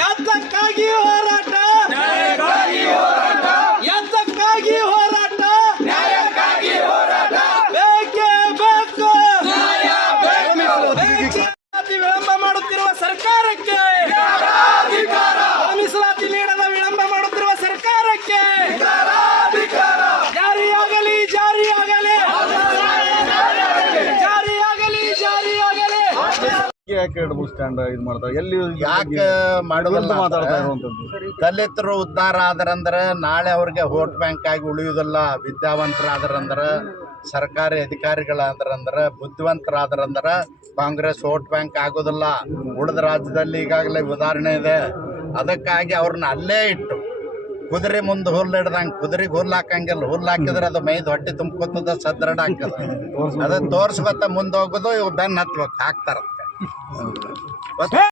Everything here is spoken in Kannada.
ಎತ್ತಕ್ಕಾಗಿ ಹೋರಾಟ? ಎತ್ತಕ್ಕಾಗಿ ಹೋರಾಟ. ಬೇಕೇ ಬೇಕು. ಯಾಕೆ ಡಬಲ್ ಸ್ಟ್ಯಾಂಡ್ ಇದು ಮಾಡ್ತಾರೆ? ಎಲ್ಲಿ ಯಾಕೆ ಮಾಡುವಂತ ಮಾತಾಡ್ತಾ ಇರುವಂತದ್ದು ದಲಿತರು ಉದ್ಧಾರ ಆದ್ರಂದ್ರೆ ನಾಳೆ ಅವ್ರಿಗೆ ವೋಟ್ ಬ್ಯಾಂಕ್ ಆಗಿ ಉಳಿಯುವುದಿಲ್ಲ. ವಿದ್ಯಾವಂತರಾದ್ರಂದ್ರೆ ಸರ್ಕಾರಿ ಅಧಿಕಾರಿಗಳಾದ್ರಂದ್ರೆ ಬುದ್ಧಿವಂತರಾದ್ರಂದ್ರೆ ಕಾಂಗ್ರೆಸ್ ವೋಟ್ ಬ್ಯಾಂಕ್ ಆಗೋದಿಲ್ಲ. ಉಳಿದ ರಾಜ್ಯದಲ್ಲಿ ಈಗಾಗಲೇ ಉದಾಹರಣೆ ಇದೆ. ಅದಕ್ಕಾಗಿ ಅವ್ರನ್ನ ಅಲ್ಲೇ ಇಟ್ಟು ಕುದುರೆ ಮುಂದೆ ಹುಲ್ಲು ಹಿಡ್ದಂಗೆ ಕುದುರೆಗೆ ಹುಲ್ಲು ಹಾಕಂಗಿಲ್ಲ. ಹುಲ್ಲು ಹಾಕಿದ್ರೆ ಅದು ಮೈದು ಹೊಟ್ಟೆ ತುಂಬ್ಕೊತದ ಸದೃಢ ಹಾಕದ. ಅದು ತೋರಿಸ್ಕೊತ ಮುಂದೆ ಹೋಗೋದು ಇವ್ರು ಬೆನ್ನ ಹತ್ಬೇಕು. ಹಾಕ್ತಾರ. Okay. What?